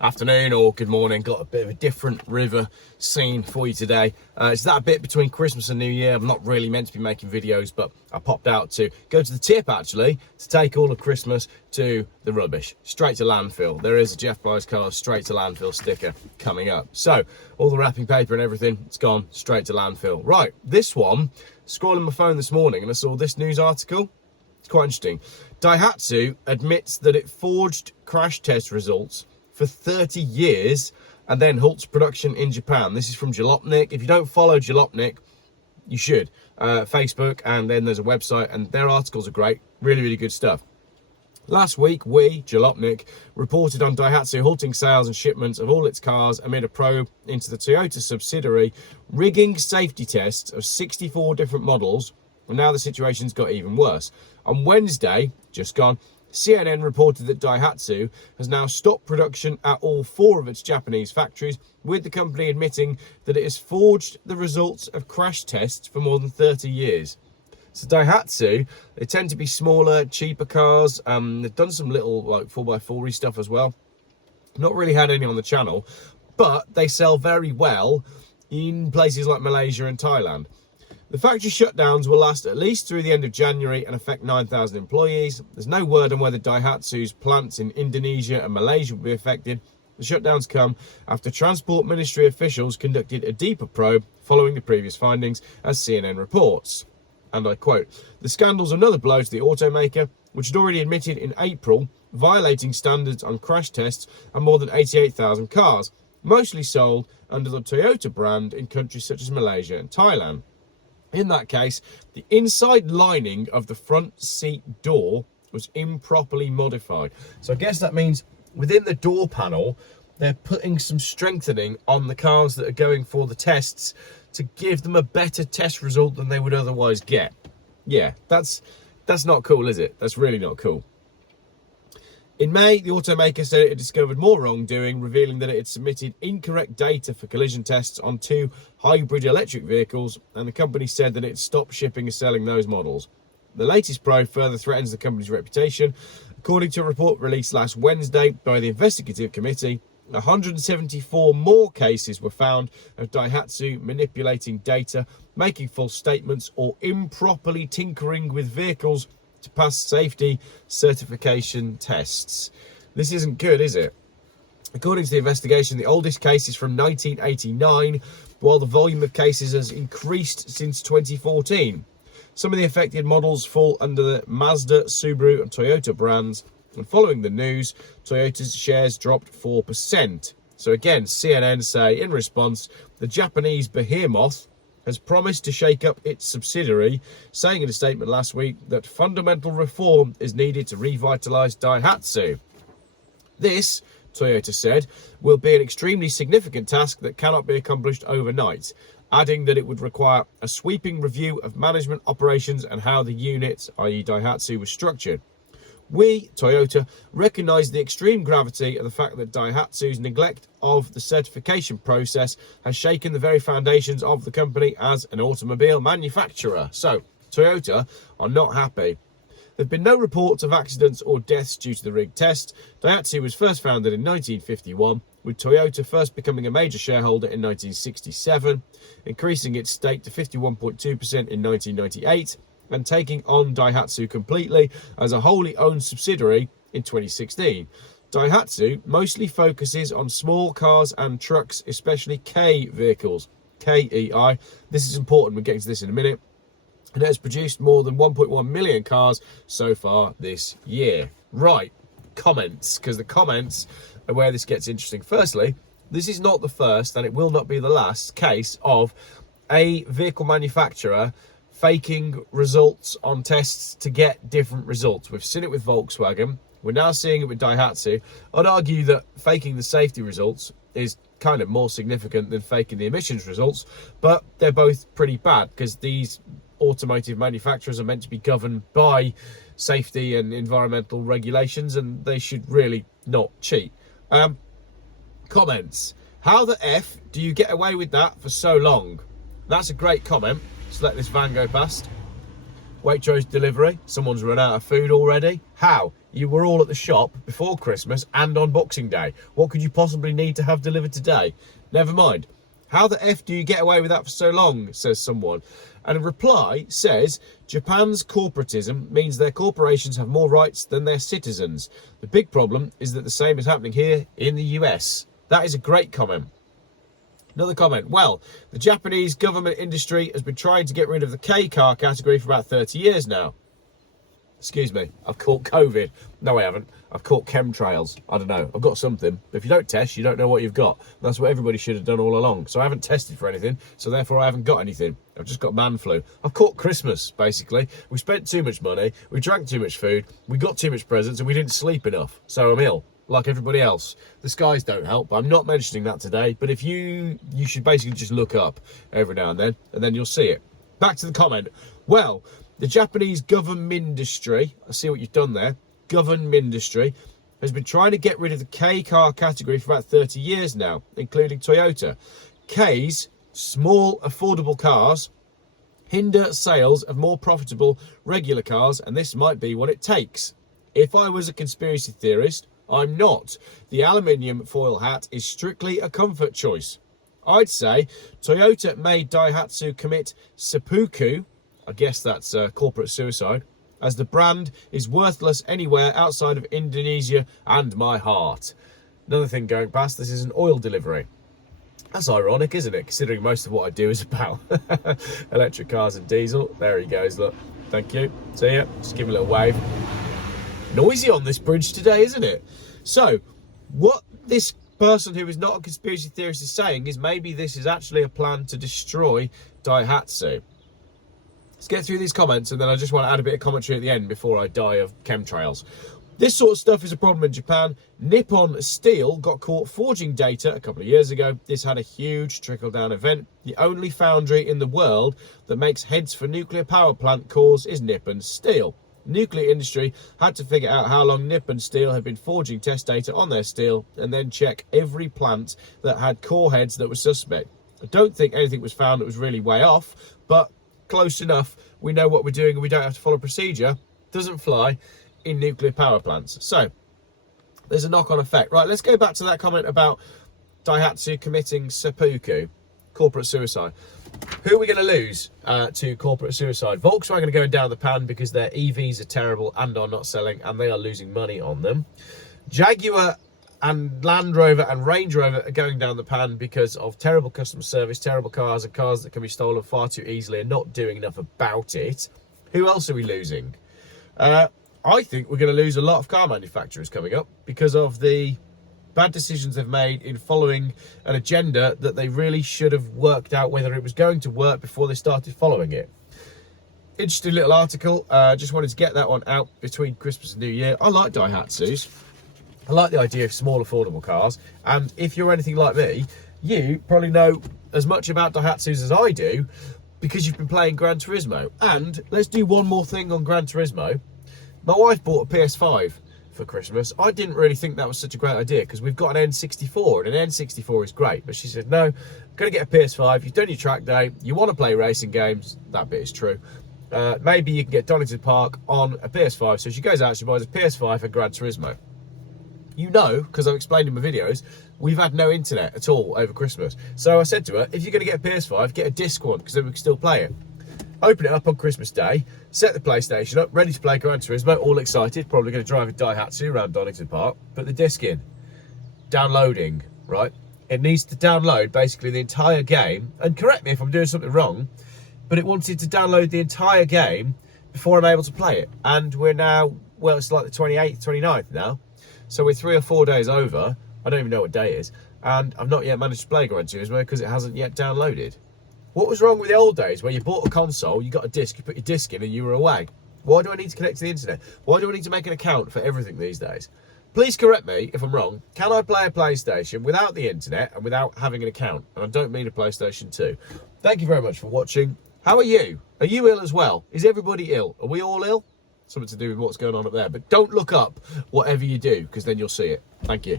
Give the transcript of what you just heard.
afternoon or good morning. Got a bit of a different river scene for you today. It's that bit between Christmas and New Year. I'm not really meant to be making videos, but I popped out to go to the tip actually to take all of Christmas to the rubbish, straight to landfill. There is a Geoff buys cars straight to landfill sticker coming up. So all the wrapping paper and everything, it's gone straight to landfill. Right, this one, scrolling my phone this morning and I saw this news article. It's quite interesting. Daihatsu admits that it forged crash test results for 30 years and then halts production in Japan. This is from Jalopnik. If you don't follow Jalopnik, you should. Facebook, and then there's a website, and their articles are great. Really, really good stuff. Last week, Jalopnik, reported on Daihatsu halting sales and shipments of all its cars amid a probe into the Toyota subsidiary, rigging safety tests of 64 different models, and now the situation's got even worse. On Wednesday, just gone, CNN reported that Daihatsu has now stopped production at all 4 of its Japanese factories, with the company admitting that it has forged the results of crash tests for more than 30 years. So Daihatsu, they tend to be smaller, cheaper cars. They've done some little like 4x4-y stuff as well. Not really had any on the channel, but they sell very well in places like Malaysia and Thailand. The factory shutdowns will last at least through the end of January and affect 9,000 employees. There's no word on whether Daihatsu's plants in Indonesia and Malaysia will be affected. The shutdowns come after Transport Ministry officials conducted a deeper probe following the previous findings, as CNN reports. And I quote, "The scandal's another blow to the automaker, which had already admitted in April violating standards on crash tests on more than 88,000 cars, mostly sold under the Toyota brand in countries such as Malaysia and Thailand. In that case, the inside lining of the front seat door was improperly modified." So I guess that means within the door panel, they're putting some strengthening on the cars that are going for the tests to give them a better test result than they would otherwise get. Yeah, that's not cool, is it? That's really not cool. In May, the automaker said it had discovered more wrongdoing, revealing that it had submitted incorrect data for collision tests on 2 hybrid electric vehicles, and the company said that it had stopped shipping and selling those models. The latest probe further threatens the company's reputation. According to a report released last Wednesday by the investigative committee, 174 more cases were found of Daihatsu manipulating data, making false statements, or improperly tinkering with vehicles to pass safety certification tests. This isn't good, is it? According to the investigation, the oldest case is from 1989, while the volume of cases has increased since 2014. Some of the affected models fall under the Mazda, Subaru and Toyota brands, and following the news, Toyota's shares dropped 4%. So again, CNN say, in response, the Japanese behemoth has promised to shake up its subsidiary, saying in a statement last week that fundamental reform is needed to revitalise Daihatsu. This, Toyota said, will be an extremely significant task that cannot be accomplished overnight, adding that it would require a sweeping review of management operations and how the unit, i.e. Daihatsu, was structured. We, Toyota, recognise the extreme gravity of the fact that Daihatsu's neglect of the certification process has shaken the very foundations of the company as an automobile manufacturer. So, Toyota are not happy. There have been no reports of accidents or deaths due to the rigged test. Daihatsu was first founded in 1951, with Toyota first becoming a major shareholder in 1967, increasing its stake to 51.2% in 1998, and taking on Daihatsu completely as a wholly owned subsidiary in 2016. Daihatsu mostly focuses on small cars and trucks, especially K vehicles, KEI. This is important, we're getting to this in a minute. And it has produced more than 1.1 million cars so far this year. Right, comments, because the comments are where this gets interesting. Firstly, this is not the first, and it will not be the last case of a vehicle manufacturer faking results on tests to get different results. We've seen it with Volkswagen. We're now seeing it with Daihatsu. I'd argue that faking the safety results is kind of more significant than faking the emissions results, but they're both pretty bad because these automotive manufacturers are meant to be governed by safety and environmental regulations, and they should really not cheat. Comments. How the F do you get away with that for so long? That's a great comment. Just let this van go past. Waitrose delivery. Someone's run out of food already. How? You were all at the shop before Christmas and on Boxing Day. What could you possibly need to have delivered today? Never mind. How the F do you get away with that for so long, says someone. And a reply says, Japan's corporatism means their corporations have more rights than their citizens. The big problem is that the same is happening here in the US. That is a great comment. Another comment. Well, the Japanese government industry has been trying to get rid of the K car category for about 30 years now. Excuse me, I've caught COVID. No, I haven't. I've caught chemtrails. I don't know. I've got something. But if you don't test, you don't know what you've got. That's what everybody should have done all along. So I haven't tested for anything, so therefore I haven't got anything. I've just got man flu. I've caught Christmas, basically. We spent too much money, we drank too much food, we got too much presents, and we didn't sleep enough. So I'm ill, like everybody else. The skies don't help. I'm not mentioning that today, but if you should basically just look up every now and then you'll see it. Back to the comment. Well, the Japanese government industry, I see what you've done there, government industry, has been trying to get rid of the K car category for about 30 years now, including Toyota. K's, small, affordable cars, hinder sales of more profitable regular cars, and this might be what it takes. If I was a conspiracy theorist, I'm not. The aluminium foil hat is strictly a comfort choice. I'd say Toyota made Daihatsu commit seppuku, I guess that's corporate suicide, as the brand is worthless anywhere outside of Indonesia and my heart. Another thing going past, this is an oil delivery. That's ironic, isn't it? Considering most of what I do is about electric cars and diesel. There he goes, look. Thank you. See ya. Just give him a little wave. Noisy on this bridge today, isn't it? So, what this person who is not a conspiracy theorist is saying is maybe this is actually a plan to destroy Daihatsu. Let's get through these comments, and then I just want to add a bit of commentary at the end before I die of chemtrails. This sort of stuff is a problem in Japan. Nippon Steel got caught forging data a couple of years ago. This had a huge trickle-down event. The only foundry in the world that makes heads for nuclear power plant cores is Nippon Steel. The nuclear industry had to figure out how long Nippon Steel had been forging test data on their steel and then check every plant that had core heads that were suspect. I don't think anything was found that was really way off, but close enough. We know what we're doing and we don't have to follow procedure. Doesn't fly in nuclear power plants. So there's a knock-on effect. Right, let's go back to that comment about Daihatsu committing seppuku, corporate suicide. Who are we going to lose to corporate suicide? Volkswagen are going down the pan because their EVs are terrible and are not selling, and they are losing money on them. Jaguar and Land Rover and Range Rover are going down the pan because of terrible customer service, terrible cars, and cars that can be stolen far too easily and not doing enough about it. Who else are we losing? I think we're going to lose a lot of car manufacturers coming up because of the bad decisions they've made in following an agenda that they really should have worked out whether it was going to work before they started following it. Interesting little article. Just wanted to get that one out between Christmas and New Year. I like Daihatsus. I like the idea of small, affordable cars. And if you're anything like me, you probably know as much about Daihatsus as I do because you've been playing Gran Turismo. And let's do one more thing on Gran Turismo. My wife bought a PS5 for Christmas. I didn't really think that was such a great idea because we've got an N64 and an N64 is great. But she said, no, I'm going to get a PS5. You've done your track day. You want to play racing games. That bit is true. Maybe you can get Donington Park on a PS5. So she goes out, she buys a PS5 and Gran Turismo. You know, because I've explained in my videos, we've had no internet at all over Christmas. So I said to her, if you're going to get a PS5, get a disc one, because then we can still play it. Open it up on Christmas Day, set the PlayStation up, ready to play Gran Turismo, all excited, probably going to drive a Daihatsu around Donington Park, put the disc in. Downloading, right? It needs to download basically the entire game, and correct me if I'm doing something wrong, but it wanted to download the entire game before I'm able to play it. And we're now, well, it's like the 28th, 29th now. So we're 3 or 4 days over. I don't even know what day it is. And I've not yet managed to play Gran Turismo because it hasn't yet downloaded. What was wrong with the old days where you bought a console, you got a disc, you put your disc in and you were away? Why do I need to connect to the internet? Why do I need to make an account for everything these days? Please correct me if I'm wrong. Can I play a PlayStation without the internet and without having an account? And I don't mean a PlayStation 2. Thank you very much for watching. How are you? Are you ill as well? Is everybody ill? Are we all ill? Something to do with what's going on up there. But don't look up whatever you do, because then you'll see it. Thank you.